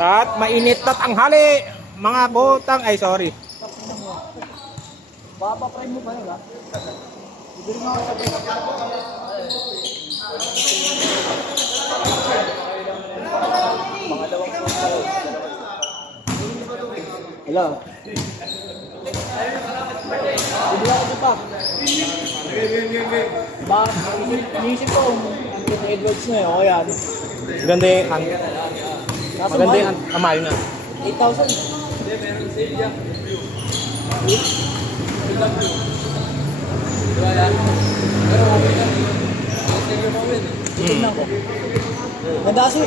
At mainit na tanghali, mga botang, ay sorry. Baba-prime mo ba yun, ha? Bibili mo ako Hello. Bibili ako pa. Inisip ko kung Edwards na yun, o yan. Maganda yung, maganda yung amal nga. 8,000. Tingnan ko. Ganda kasi.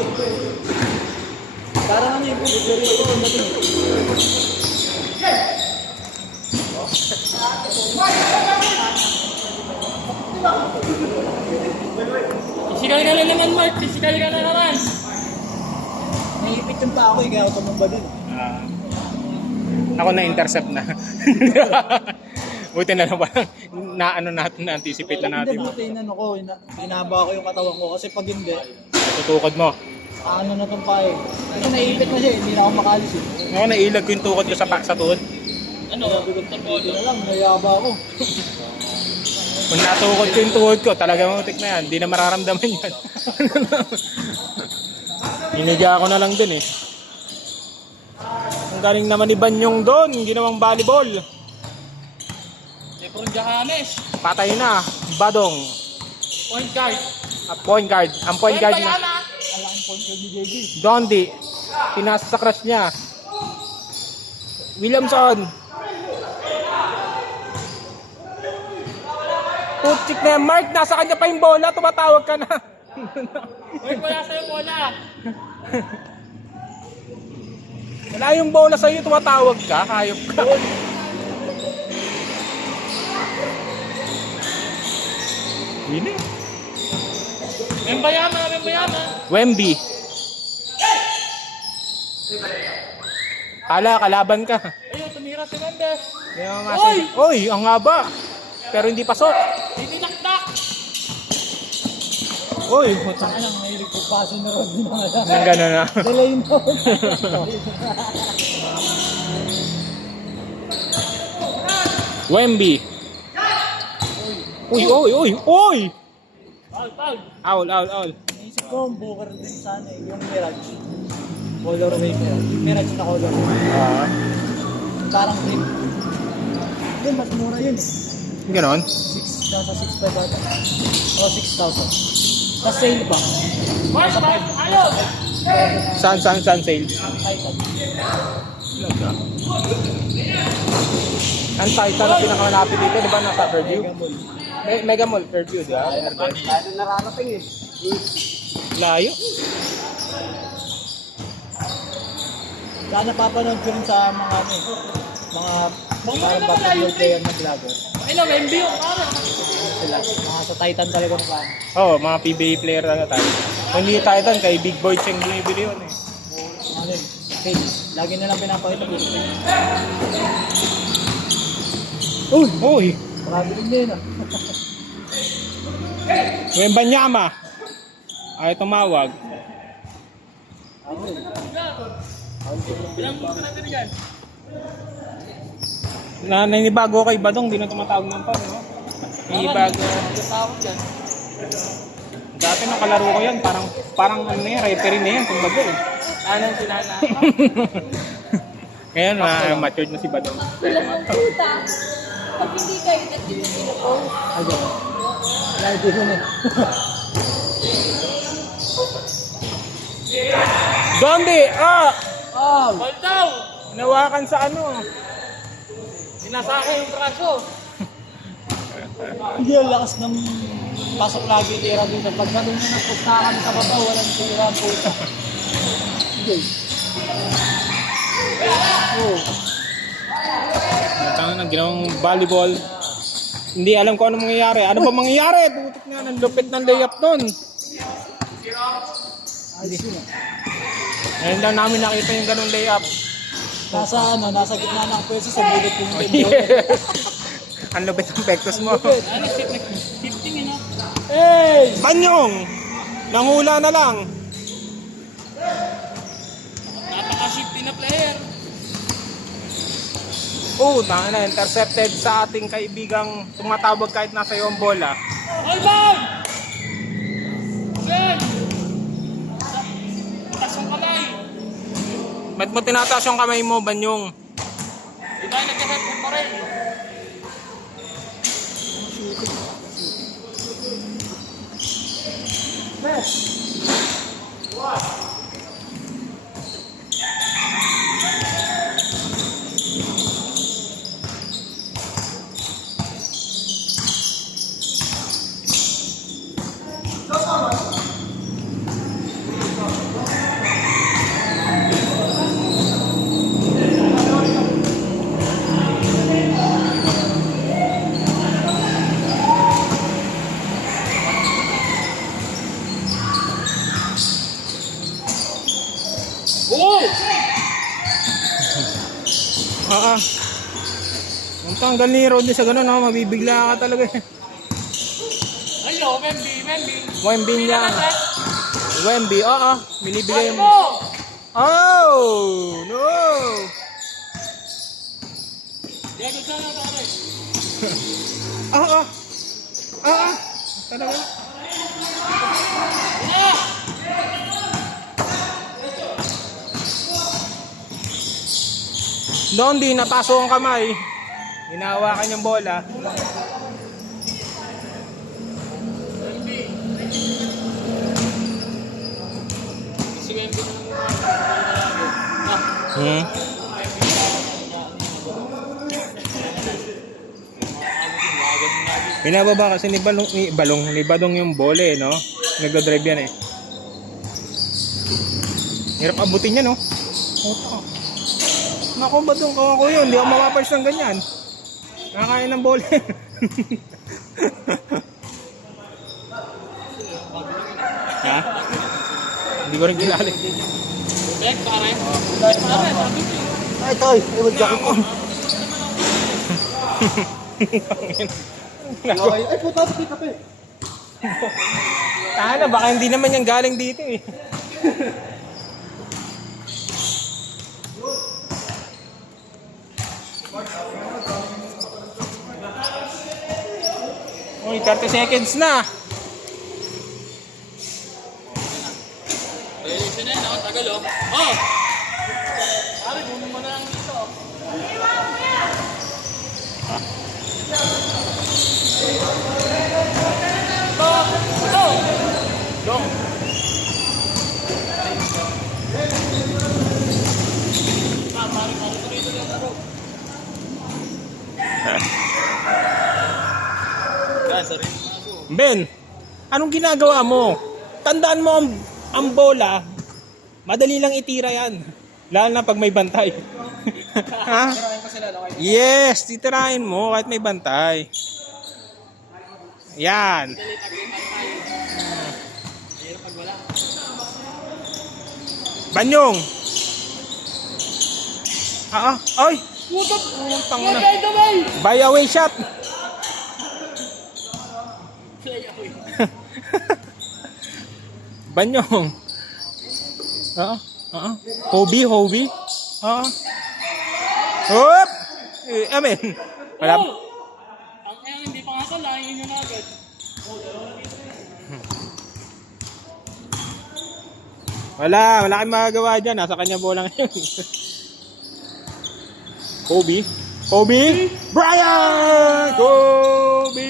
Parang ano yung bibili ko kung dating. Physical ka na naman, Mark. Physical ka na naman. Naipit yung pa ako, kaya ako tumamba din. Ako na-intercept na. Buti na lang parang na-ano natin, na-anticipate na natin. Hindi, buti inano ko, inaba ko yung katawan ko kasi pag hindi, Tutukod mo. ano na itong pae. Kasi naipit na siya, hindi na ako makalis eh. Ako nailag ko yung tukod ko sa tuhod. Ano? Hindi na lang, nayaba ako. Kung natukod ko yung tuhod ko, talaga mamutik na yan. Hindi na mararamdaman yan. Iniga ako na lang dun eh. Ang galing naman ni Banyong doon, ginawang volleyball. Lebron Jahanes. Patay na, Badong. Point guard. Point guard. Ang point guard na. Alaking point guard ni JJ. Dondi. Pinasa sa crush niya. Williamson. Putik na yan, Mark. Nasa kanya pa yung bola. Tumatawag ka na. Uy, wala sa'yo bola. Wala yung bola sa'yo. Tumatawag ka. Hayop ka. Wini. Membayama, membayama. Wemby. Hala, kalaban ka. Ayun, tumira si Mendes. Oy! Oy, ang haba. Pero hindi pasok. Titinaktak. Oy, Saka lang, mahilig ko pasin na rin din mga yan. ang gano'n na. Delay mo. Wemby. Uy, uy, uy, uy! Foul, foul. Owl. Naisip ko, ang booker din sana eh, yung Mirage. Colorway ko. Yung Mirage na colorway. Parang green. Hindi, mas mura yun eh. Ganon? 6,600 ata. O 6,000. Tapos sale pa. Mark, Mark, ayos. Saan sale? iPad. Ang Titan na pinakamalapit dito, di ba? Nasa Fairview? Mega Mall. Mega Mall, Fairview, di ba? Lalo nararating eh. Layo. Kaya napapanood ko rin sa mga ano eh. Mga parang basketball player na vlogger. Ayun, Wemby yung para. Sila. Mga sa Titan talaga na paano. Oo, mga PBA player na tayo. Kung hindi Titan, kay Big Boy Cheng binibili yun eh. Ano yun? Page. Lagi na lang pinapakita ko. Uy! Uy! Marami rin din ah. Wembanyama. Ay, tumawag. Ano yun? Bilang mo ka natin yan. Naninibago kay Badong, di na tumatawag ng pa, no? Naninibago. Tawag yan. Dati nung kalaro ko yan, parang ano na yan, referee na yan, kumbaga eh. Anong sinana? Ngayon, matured na si Badong. Puta. Pag hindi kayo nag-ibig ako, Ano? Lagi rin eh. Dondi! Ah! Oh! Ball daw. Nawakan sa ano? Sinasaka yung braso. Hindi ang lakas ng pasok lagi tira dito. Pag ganun na napustahan sa baba, walang tira ang puta. Hindi. Oh. Tangan na ginawang volleyball. Hindi alam kung ano mangyayari. Ano ba mangyayari? Putik na, ang lupit ng layup nun. Ayos yun ah. Ngayon lang namin nakita yung ganung layup. Nasa gitna ng pwesto sa bullet yung Yes. Ang lupit ng pektos mo. Ano, shifting yun, no? Hey! Banyong! Nangula na lang. Tanga na, intercepted sa ating kaibigang tumatawag kahit nasa iyo ang bola. All ball! Good! Taas ang kamay. Ba't mo tinataas yung kamay mo, Banyong? Hindi tayo nagkasapon pa rin. Oh! Ang tanggal ni Rodney sa ganun, mabibigla ka talaga. Ayo, Wemby niya. Wemby, binibigay mo. Mo! Oh, no! Diego sana pare. Talaga. Ah! Doon di napaso ang kamay. Hinahawakan yung bola. Si Wemby Binababa kasi ni Badong yung bola no? Nagdodrive yan Hirap abutin yan, no? Naku, Badong, kawan ko yun. Hindi ako mapapars ng ganyan. Nakakain ng bola. Ha? Hindi ko rin kilala. Back pare. Pare, sabi ko. Ay, toy. Ewan jacket ko. Ay, puta, pati kape. Tana, baka hindi naman yan galing dito Uy, 30 seconds na. Siya na yun, ako tagal oh. Oh! Pare, gumin mo na lang dito. Long. Ben, anong ginagawa mo? Tandaan mo ang bola, madali lang itira yan. Lalo na pag may bantay. Ha? Yes, titirahin mo kahit may bantay. Yan. Banyong. Ay. Putang na. By away shot. Banyong. Hobie. Hop. Amen. Wala. Ang hindi pa nga salahin nyo na agad. Wala kayong magagawa dyan. Nasa kanya bola ngayon. Kobe Bryant! Kobe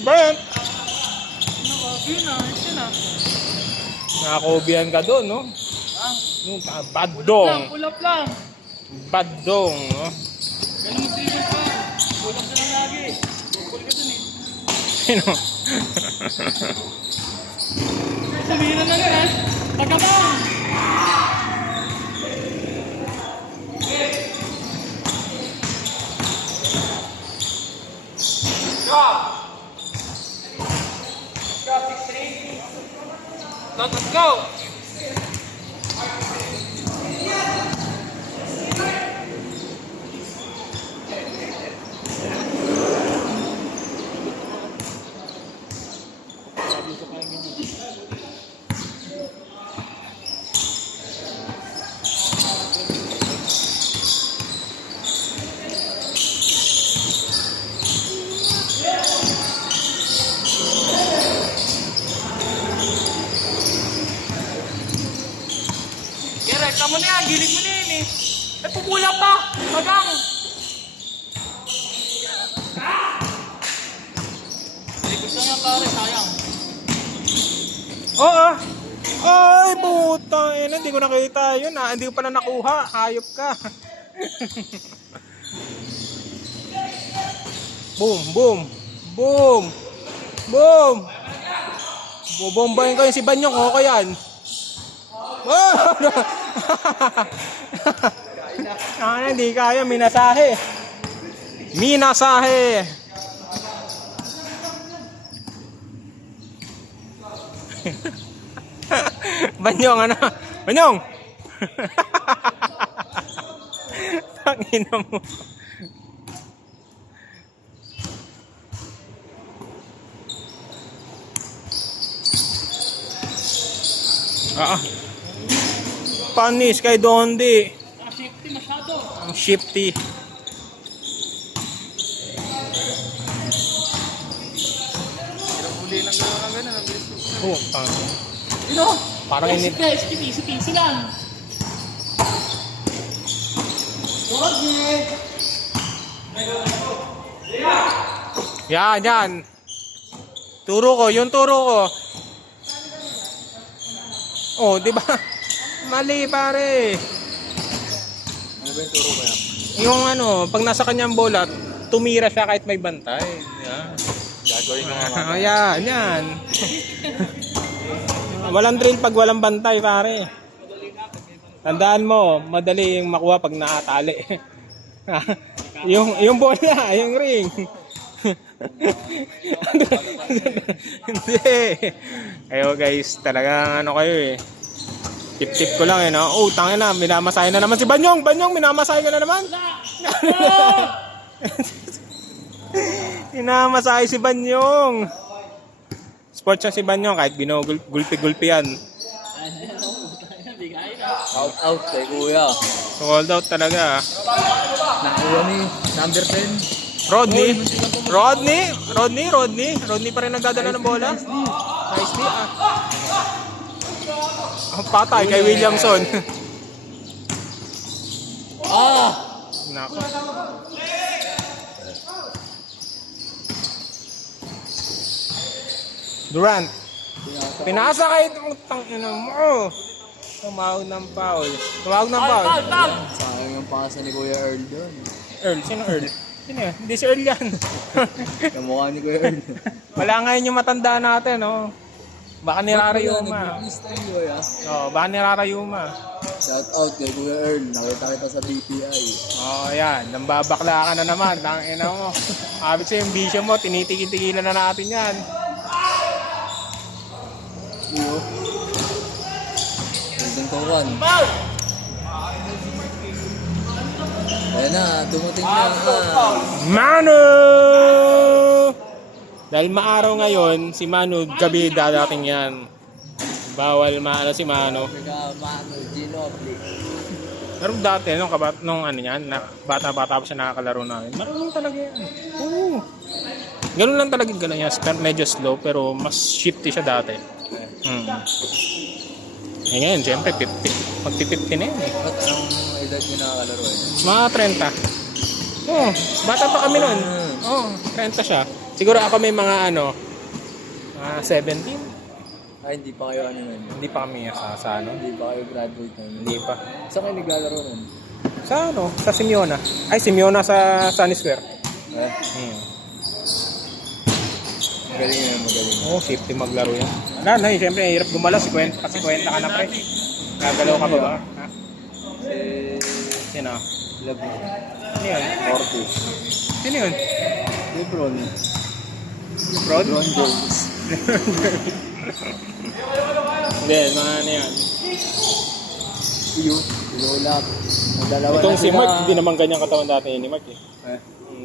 Bryant! Yun na. Nakakobihan ka doon, no? Badong. Pull up lang. Badong, no? Ganun mo dribble pa. Pull up na lang lagi. Pull ka dun Sino? Sumira na rin, Tagabang! Let's go! Kamo na yan, gilid mo na yan eh. Ay, pupula pa! Magang! Hindi gusto niya pare, sayang. Oo. Ay, puta. Hindi ko nakita yun ah. Hindi ko pala nakuha. Hayop ka. Boom, boom. Boom. Boom. Bubombahin ko yung si Banyong. Okay yan. Hindi kaya. Minasahe. Minasahe. Banyong, ano? Banyong! Tangina mo. Panis kay Dondi. Shifty masyado. Ang shifty. Huli lang gano'n. Oh, Ino? parang inip. Easy lang. Yan, yan. Turo ko, yung turo ko. Oh, di ba? Mali, pare. Ano ba yung turo ko yan? Yung ano, pag nasa kanyang bola, tumira siya kahit may bantay. Yan. Gagawin ko nga. Yan, yan. Walang drill pag walang bantay, pare. Tandaan mo, madali yung makuha pag nakatali. yung bola, yung ring. Hindi. Ayo guys, talagang ano kayo eh. Tip-tip ko lang eh, no? Oh, tangin na, minamasahe na naman si Banyong. Banyong, minamasahe ka na naman. Minamasahe si Banyong. Sports siya si Banyong, kahit ginugulpi-gulpi yan. Out kay kuya. Sold out talaga. Nakuha ni number 10. Rodney pa rin nagdadala ng bola. Nicely. Patay kay Williamson. Nako. Durant. Pinasa kay utang ina mo. Tumawag ng foul. Sayang yung pasa ni Kuya Earl doon. Earl, sino Earl? Sino yun? Hindi si Earl yan. Kamukha ni Kuya Earl. Wala ngayon yung matanda natin, no? Baka nirarayuma. Baka nirarayuma. Shout out kay Kuya Earl. Nakita kita sa BPI. Yan. Nambabakla ka na naman. Tangina mo. Abit sa yung bisyo mo, tinitigil-tigilan na natin yan. Iyo. Golden Kawan. Ayan na, dumating na. Manu! Dahil maaraw ngayon, si Manu gabi dadating yan. Bawal maano si Manu. Manu, Ginobili. Pero dati, nung ano yan, bata-bata pa siya nakakalaro namin. Marunong talaga yan. Oo. Ganun lang talaga ganun yan. Medyo slow, pero mas shifty siya dati. Ngayon, siyempre, 50. Magti-50 na yan eh. Ba't ang edad niyo nakakalaro eh? Mga 30. Oo, bata pa kami nun. Oo, 30 siya. Siguro ako may mga 17. Ay, hindi pa kayo ano nun. Hindi pa kami sa ano. Hindi pa kayo graduate nun. Hindi pa. Saan kayo naglalaro nun? Sa Simeona. Ay, Simeona sa Sunny Square. Magaling yun, magaling. Oo, safety maglaro yan. Wala na, siyempre, hirap gumala. 50 ka na pre. Gagalaw ka ba? Ha? Sino? Love mo. Sino yun? Ortiz. Sino yun? Lebron. Rod? Lebron James. Hindi, mga ano yan. Iyo. Lulap. Dalawa Itong na si sila. Mark, hindi naman ganyan katawan dati ni Mark eh. Eh,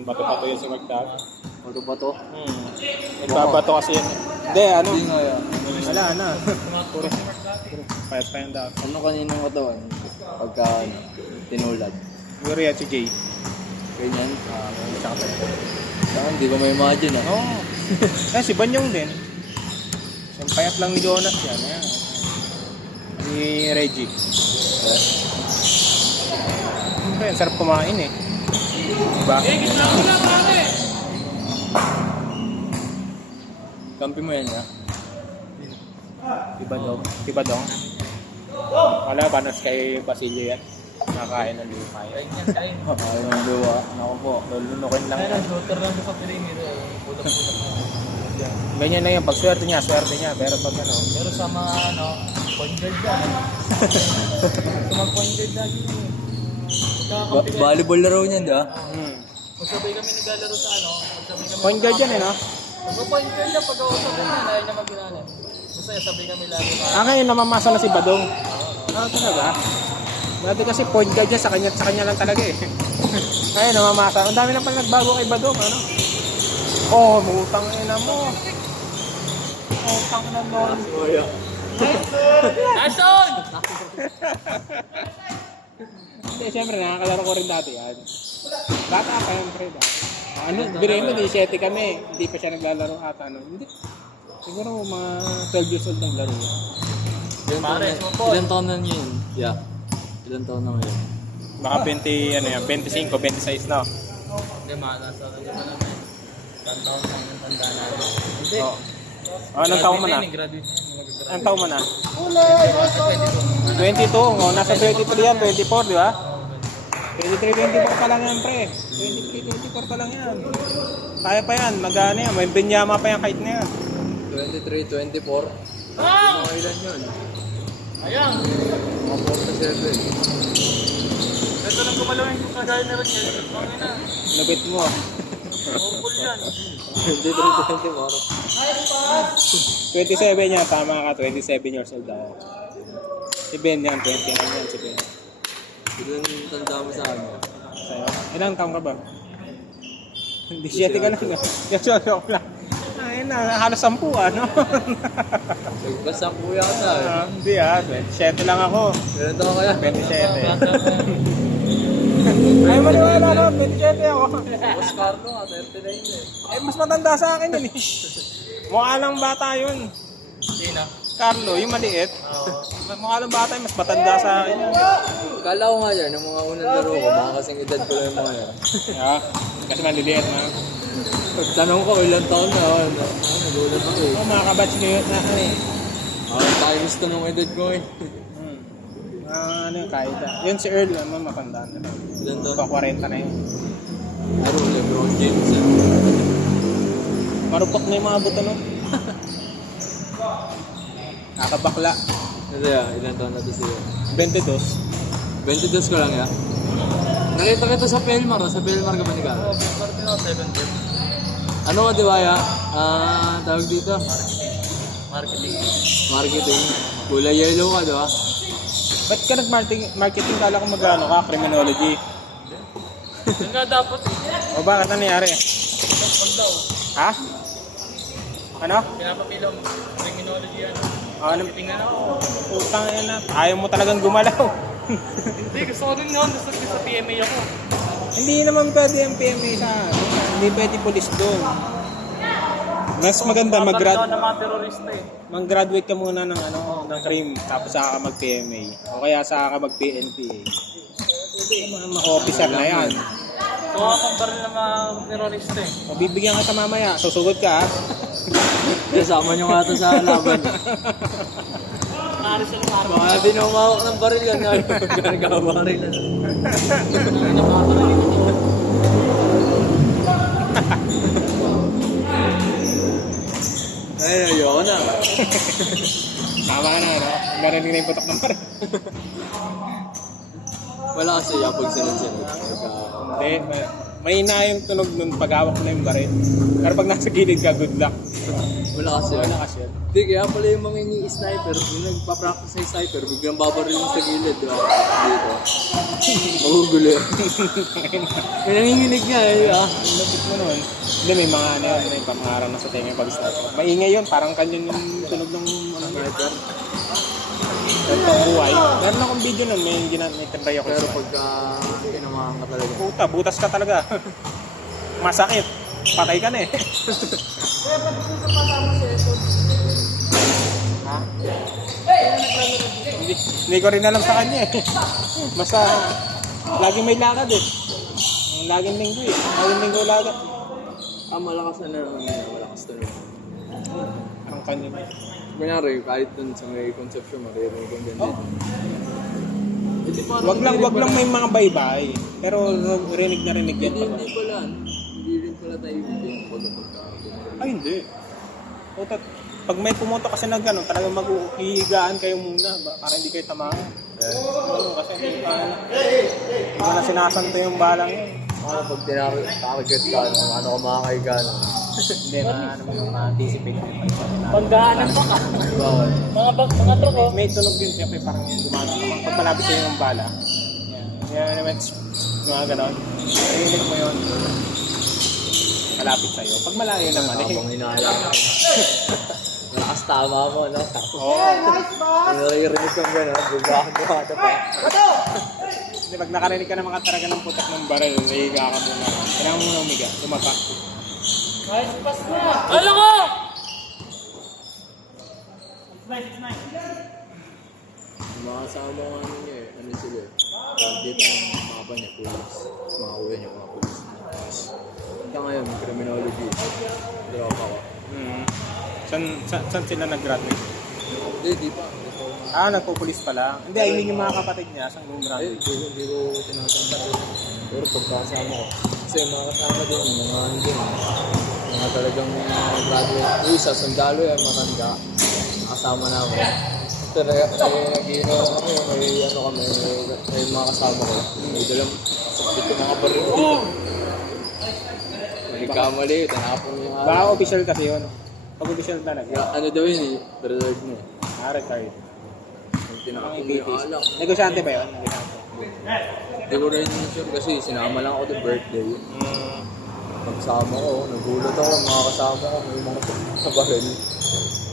Bato-bato yun si Mark dati. bato-bato. Nagbabato kasi yan. Hindi, ano? Hindi nga yan. Wala na. Puro payat pa yan dati. Ano kaninang katawan? Pagka tinulad. Siguro yan si Jay. Ganyan. Tsaka pa yan. Saan? Hindi ko may imagine ah. Oo. Si Banyong din. Yung payat lang ni Jonas yan. Ayan. Si Reggie. Siyempre, ang sarap kumain eh. Diba? Gitna ko lang, pare. Kampi mo yan, ha? Tibadong. Tibadong. Wala, panos kay Basilio yan? Nakakain ng lumay. Kain. Ayaw ng luwa. Naku po, lulunukin lang yan. Shooter lang sa perimeter. Pulang-pulang na. Ganyan na yan, pag swerte niya. Pero pag ano, Pero sa mga point guard dyan. Sa mga point guard dyan. Volleyball na raw niyan, di ba? Magsabay kami naglalaro sa magsabay kami. point guard yan eh, no? Magpa-point guard yan, pag-uusap kami, ayaw niya mag-inano. Basta sabay kami lagi. Ngayon namamasa na si Badong. Talaga? Dati kasi point guard yan, sa kanya lang talaga eh. Ngayon namamasa. Ang dami na pala nagbago kay Badong, ano? Oh, mutang ina mo. Utang na mo. Action! Hindi, siyempre, nakakalaro ko rin dati yan. Bata pa yan, pre. Ano, birin mo, 17 kami. Hindi pa siya naglalaro ata, ano. Hindi. Siguro mga 12 years old naglaro. Ilan taon na yun? Yeah. Ilan taon na ngayon? Baka 20, ano yan, 25, 26 na. Hindi, nasa ano naman. Tantaon lang yung tanda namin. Hindi. Oo. Anong taon mo na? Graduate. Anong taon mo na? 22. Oh, nasa 23 yan, 24, di ba? 23, 24 pa lang yan, pre. 23, 24 pa lang yan. Kaya pa yan, mag-ano yan. May binyama pa yan kahit na yan. 23, 24. Ah! Mga ilan yun? Ayan! Mga 47. Ito lang gumalaw yung kagaya na rin yan. Pangin na. Nabit mo. Purple yan. 23, 24. 27 yan, tama ka. 27 years old ako. Si Ben yan, 29 yan si Ben. Ilan tanda mo sa ano? Sa'yo? Ilang taong ka ba? 17 ka lang. Joke lang. Ayun na, halos 10 ano? Nagpas ang kuya ka na eh. Hindi 27 lang ako. Ilan taon kaya? 27. Ay, maniwala no, 27 ako. Boss Carlo nga, 39 eh. Mas matanda sa akin yun eh. Mukha lang bata yun. Sino? Carlo, yung maliit. Mukha lang bata yun, mas matanda sa akin yun. Kala ko nga yan, yung mga unang laro ko, baka kasing edad ko lang yung mga yan. Kasi maliliit na. Pagtanong ko, ilan taon na, nagulat ako eh. Mga kabatch kayo na ano eh. Tayo gusto nung edad ko eh. Ano yung kahit yun si Earl naman matanda na. Ilan taon? Pa 40 na yun. Ano, Lebron James eh. Marupok na yung mga buto no. Nakabakla. Kasi ilan taon na to siya? 22. 22 ko lang ya. Nakita kita sa Pelmar, sa Pelmar ka ba ni Garo? Ano ka di ba ya? Tawag dito? Marketing. Kulay yellow ka di ba? Ba't ka nag-marketing? Kala ko mag-ano ka, criminology. Yung nga dapat eh. O bakit ano nangyari? Pag daw. Ha? Ano? Pinapapilong criminology yan. Ano? Tingnan ako. Putang ina. Ayaw mo talagang gumalaw. Hindi, gusto ko rin noon. Gusto ko sa PMA ako. Hindi naman pwede ang PMA sa hindi pwede police doon. Mas maganda Daw ng mga terorista eh. mag-graduate ka muna ng ano, ng CRIM tapos saka ka mag-PMA o kaya saka ka mag-PNPA. Mga officer na yan. So, akong baril ng mga terorista eh. O bibigyan ka sa mamaya, susugod ka ha. Kasama nyo nga ito sa laban. Pare sa lugar. Baka di na umawak ng baril yan. Nagkabaril na. Ay, ayoko na. Tama ka na, no? Narinig na yung putok ng baril. Wala kasi yapag sunod-sunod. Hindi, may na yung tunog nun pag-hawak mo na yung baril. Pero pag nasa gilid ka, good luck. Wala kasi. Wala kasi yun. Hindi, kaya pala yung mga ini-sniper, yung nagpa-practice sa sniper, biglang babaril yung sa gilid, di ba? Dito. Magugulo yun. May nanginginig nga eh, ah. Ang lapit mo nun. Hindi, may mga ano yun, may pamangarang na sa tenga pag start. Maingay yun, parang kanyan yung tunog ng ano, Sniper. Gantong buhay. Meron akong video nun, may tinry ako. Pero sa pagka kinamahan ka talaga. puta, butas ka talaga. Masakit. Patay ka na eh. Ha? Hindi ko rin alam sa kanya eh. Basta, laging may lakad eh. Laging linggo eh. Laging linggo lakad. Malakas na naman yun. Malakas na naman. Ang kanya. Kunyari, kahit dun sa may conception, maririnig ang ganda. Hindi parang Wag lang may mga baybay. Pero rinig na rinig yan. Hindi pala. Hindi rin pala tayo bigyan ko na pagka. Ay, hindi. Puta, pag may pumunta kasi na gano'n, talagang mag-uhigaan kayo muna para hindi kayo tamaan. Oo, kasi hindi pa na sinasanto yung balang yun. Pag tinarget ka, ano ka makakaiga. Hindi na naman ma-anticipate yung Pagdaanan pa ka. Bawal. Mga truck oh. may tunog din siyempre parang yung gumana. Pag malapit sa'yo yung bala. Yan naman, mga gano'n. Narinig mo yun. Malapit sa'yo. Pag malayo naman, Habang inaalam. Malakas tama mo, no? Oo. Naririnig kang gano'n, bugahan mo ka pa. Kasi pag nakarinig ka ng mga taraga ng putak ng baril, nahiga ka muna. Kailangan mo muna umiga, tumapa. Nice pass na! Ano ko? Mga kasama ko ano niya eh, ano sila eh. Dito ang mga ba niya, pulis. Mga kuya niya, mga pulis. Hanggang ngayon, criminology. Drop ako. Saan sila nag-graduate? Hindi, di pa. Nagpupulis pala. Hindi, I mean yung mga kapatid niya, saan Ay, nag-graduate? hindi ko tinatanda. Pero pagkasama ko. Kasi yung mga kasama din, mga ano din. Mga talagang graduate. Yung isa, sundalo yan, matanda. Kasama namin. Pero nag-iinom kami, may ano kami, may mga kasama ko. May dalang sakit yung mga baril. May kamali, tinapon yung Baka official kasi yun. Pag official talaga. Ano daw yun eh, preserve mo. Retired. Yung tinapon yung alak. Negosyante ba yun? Negosyante. Hindi ko rin sure kasi sinama lang ako the birthday. Pagsama ko, nagulat ako, mga kasama ko, may mga sa baril.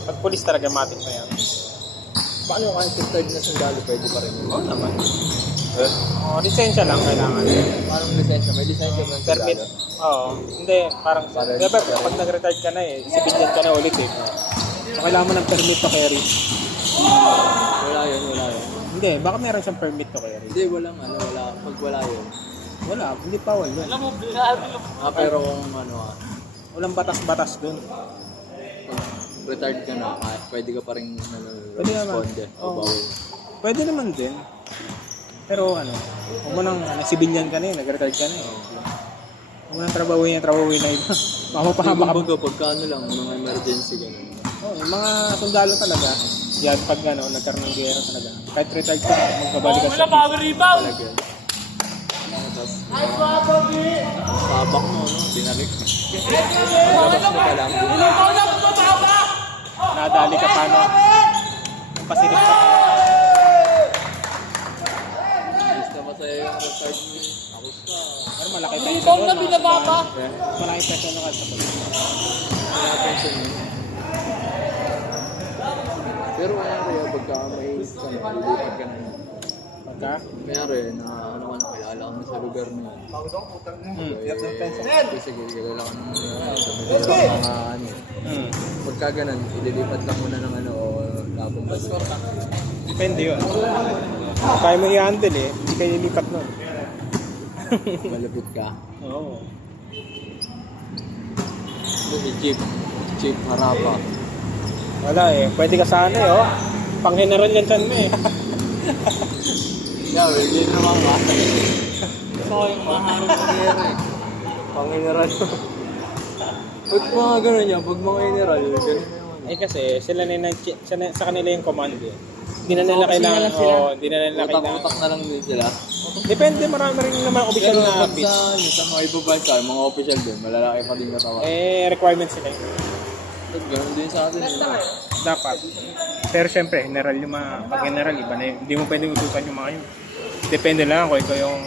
Pag police talaga, matik na yan. Paano kahit retired na sundalo, pwede pa rin yun? Oo naman. Lisensya lang kailangan. Parang lisensya, may lisensya ba ng Permit. sundalo? Oo. Hindi, parang, Para- diba, pag nag-retired ka na eh, civilian ka na ulit eh. So, kailangan mo ng permit to carry. Wala yun, wala yun. Hindi, baka meron siyang permit to carry. Hindi, walang ano, wala. Pag wala yun. Wala, hindi bawal yun. Pero kung ano Walang batas-batas dun. pag retired ka na, pwede ka pa rin Pwede naman. responde. Oo. Pwede naman din. Pero huwag mo nang civilian ka na eh, nag-retired ka na eh. Huwag mo nang trabahuin na iba. Mapapahama ka. Kumbaga, pagka ano lang, mga emergency ganun. Oo, yung mga sundalo talaga. Yan, pag nagkaroon ng gera talaga. Kahit retired ka, magbabalik ka sa... Talaga. Tapos, sabak mo, no? Binalik. Paglabas mo pa lang. Nadali ka pa, no? Yung pasilip ka. Basta masaya yung retired mo. Tapos ka. Pero malaki pension doon. Malaki pension doon sa police. Wala pension mo. Pero kaya pagka may lilipat ka na yun. Pagka? Kanyari, na ano ka na, kilala ka na sa lugar na yun. Kasi kilala ka na mga ano. Pagka ganun, ililipat ka muna ng ano o labong bansa. Depende yun. Kaya mo i-handle eh. Hindi kayo lilipat nun. Malapit ka. Oo. Yung jeep harapa. Wala eh. Pwede ka sana eh, oh. Pang-general yan dyan mo eh. Yeah, hindi naman ka. Gusto ko yung maharap sa gera eh. Pang-general. Pag mga ganun yan, pag mga general, ganun na yun. Eh kasi sila na sa kanila yung command eh. Hindi na nila kailangan. Oo, hindi na nila kailangan. Utak-utak na lang din sila. Depende, marami rin naman official Pero na pag pitch. sa mga ibang bansa, yung mga official din, malalaki pa din natawa. Requirements sila. Ganun din sa atin. Dapat. Pero syempre, general yung mga, pag general, iba na yun. Hindi mo pwedeng utusan yung mga yun. Depende lang kung ikaw yung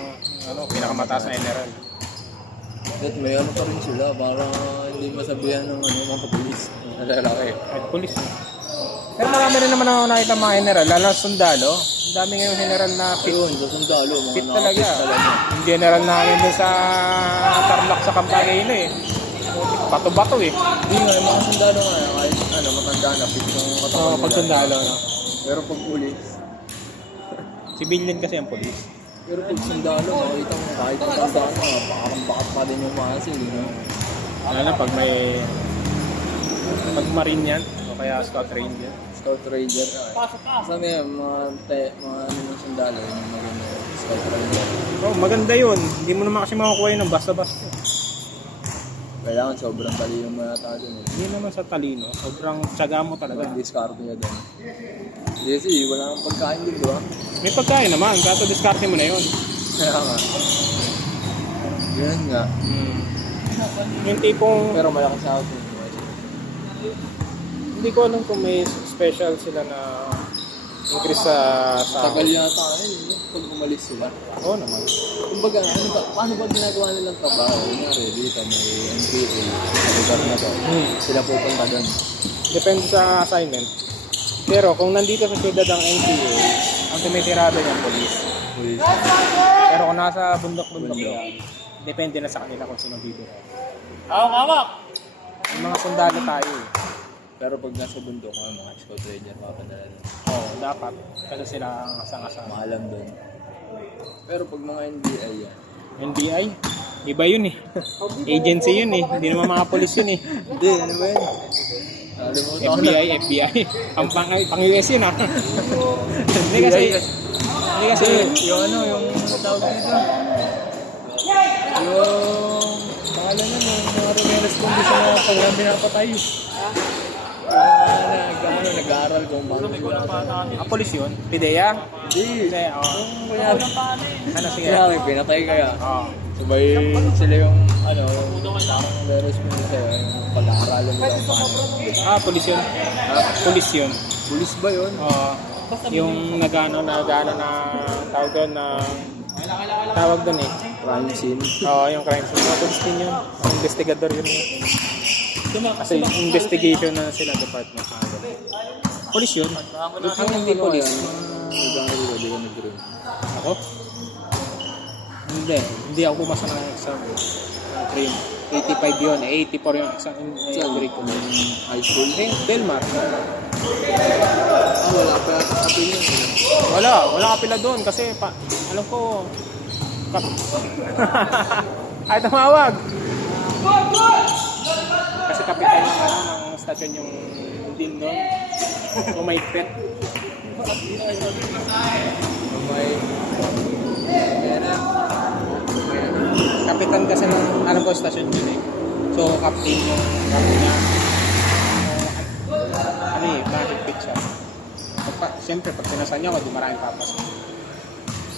pinakamataas na general. At may ano pa rin sila para hindi masabihan ng mga polis. Lalaki. At police. Pero marami rin naman ako nakita mga general, lalo sa sundalo. Ang dami ngayon general na fit. Ayun, sa sundalo, mga Fit nakapit talaga. talaga. Yung general namin doon sa Tarlac sa Campanila eh. Bato-bato eh. Hindi nga, yung mga sundalo nga, kahit matanda na, fit yung katawan Oo, nila. pag sundalo. No? Pero pag pulis, Civilian kasi ang police. pero pag sundalo, makikita mo kahit ang sundalo, parang bakat pa din yung muscle, you know? Lalo na pag may... Pag marine yan, o kaya scout ranger. Scout Ranger. Sabi yan, mga ano ng sundalo, yung maganda Scout Ranger. Oh, maganda yun. Hindi mo naman kasi makukuha yun ng basta-basta. Kailangan sobrang talino mo yata dun eh. Hindi naman sa talino. Sobrang tiyaga mo talaga. Mag-discard niya dun. Kasi wala nang pagkain dun, di ba? May pagkain naman. Kaso diskarte mo na yun. Kaya nga. Yun nga. Yung tipong... Pero malaki sa akin. Hindi ko alam kung may special sila na increase sa Tagal yata eh, pag umalis sila. Oo naman. Kumbaga, paano ba ginagawa nilang trabaho? Kunyari, dito may NPA sa lugar na to. Sila pupunta doon. Depende sa assignment. Pero kung nandito sa syudad ang NPA, ang tumitirado niya police. Pero kung nasa bundok-bundok yan, depende na sa kanila kung sino bibira. Yung mga sundalo tayo eh. Pero pag nasa bundok ka, mga Scout Ranger, papadala doon. Oo, dapat. Kasi sila ang asang-asang. Mahalang doon. Pero pag mga NBI yan, NBI? Iba yun eh. Agency yun eh. Hindi naman mga polis yun eh. hindi, ano ba yun? FBI, FBI. Pang US yun ah. Hindi kasi... Hindi kasi... Yung ano, yung tawag dito. Yung... Pangalan nun, yung mga Ramirez kung gusto na pag pinapatay. Nag-aaral kung paano Ah, polis yun? PIDEA? Hindi. Kasi, ano sige? Kaya may pinatay kaya. Oo. Sabay sila yung ano, parang Ramirez mo sa'yo, yung pag-aaralan nila kung paano. Ah, polis yun? Polis yun. Pulis ba yun? Oo. Yung nagano na tawag doon na tawag doon eh. Crime scene. Oo, yung crime scene. Mga polis din yun. Ang investigador yun. Kasi investigation na sila department. Polis yun. Ang hindi polis. Nag-aaral ka, di ka nag-rin. Ako? Hindi ako pumasa ng exam. Train. 85 yun. 84 yung exam. Saan? High school? Delmar. Wala pa kapil yun. Wala kapila doon kasi alam ko ay tumawag. Kasi kapitan ng stasyon yung din doon. Umaipit. Kapitan kasi ng alam ko stasyon yun eh. So captain yung captain niya. Ano eh, mahigpit siya. Siyempre, pag sinasan niya ako, di maraming papasok.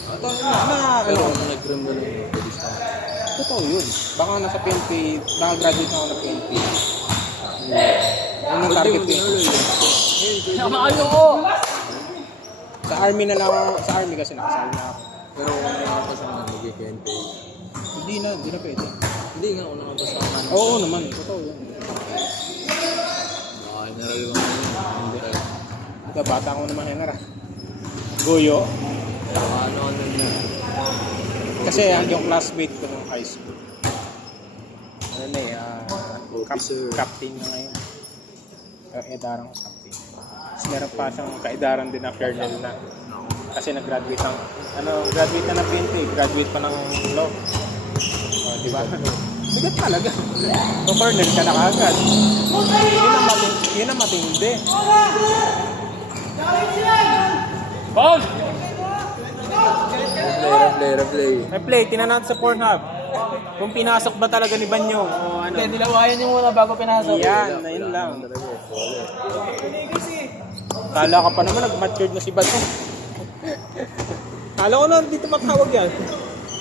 Ito, Pero kung nag-rin mo lang, pwede sa totoo yun. Baka nasa PNP, baka graduate na ako ng PNP. Yun yung target ko. Sa army na lang ako, sa army kasi nakasali na ako. Pero kung nakapasama, mag-PNP. Hindi na pwede. Hindi nga, kung nakapasama. Oo naman, totoo yun. Baka inaraliwan mo yun. Ito, bata ko naman yan, Goyo. Ano na. Kasi yung classmate ko nung high school. Ano na eh, Officer. captain na ngayon. Edarang captain. Tapos meron pa siyang kaedaran din na colonel na. Kasi nag-graduate graduate na ng PNP, graduate pa ng law. O, di ba? Bigat talaga. So, colonel ka na kagad. Yun ang matindi. Paul! Play. May play, tinan natin sa Pornhub. Kung pinasok ba talaga ni Banyo o ano. Hindi, nilawayan yung muna bago pinasok. Yan, ayun lang. Kala ka pa naman, nag-matured na si Banyo. Kala ko na dito matawag yan.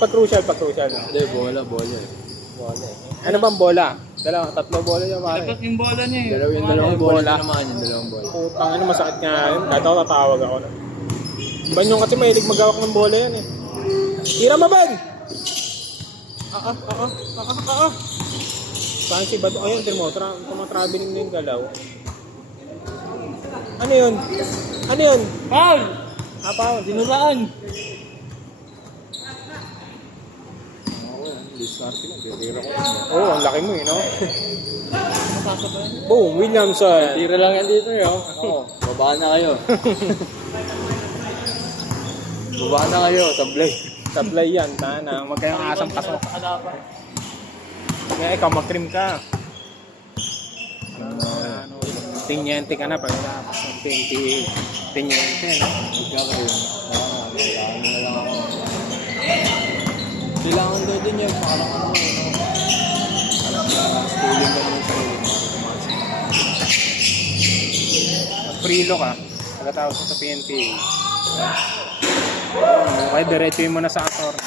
Pag-crucial. Hindi, bola eh. Ano bang bola? Tatlo bola niya pare. Dapat yung bola niya eh. Dalawang bola naman yung dalawang bola. Putang ina, masakit nga yun. Dati ako tatawag ako na. Banyong kasi mahilig magawak ng bola yan eh. Tira mo, Ben! Saan si Bato? Ayun, tumatraveling na yung galaw. Ano yun? Paul! Paul. Dinuraan! Discard lang, tira ko. Oo, ang laki mo eh, no? Boom, Williamson. Tira lang yan dito eh. Oo. Baba na kayo. Baba na kayo, tablay. Sablay yan, tana. Huwag kayong asang pasok. Kaya ikaw, mag-trim ka. Tinyente ka na pag nakapos ng 20 tinyente. No? Ikaw rin. Ano na lang ako. Kailangan daw din yun. Parang ano, schooling ka naman sa ulit. Mag-prilo ka. Pagkatapos sa PNP. Okay, diretso mo na sa attorney.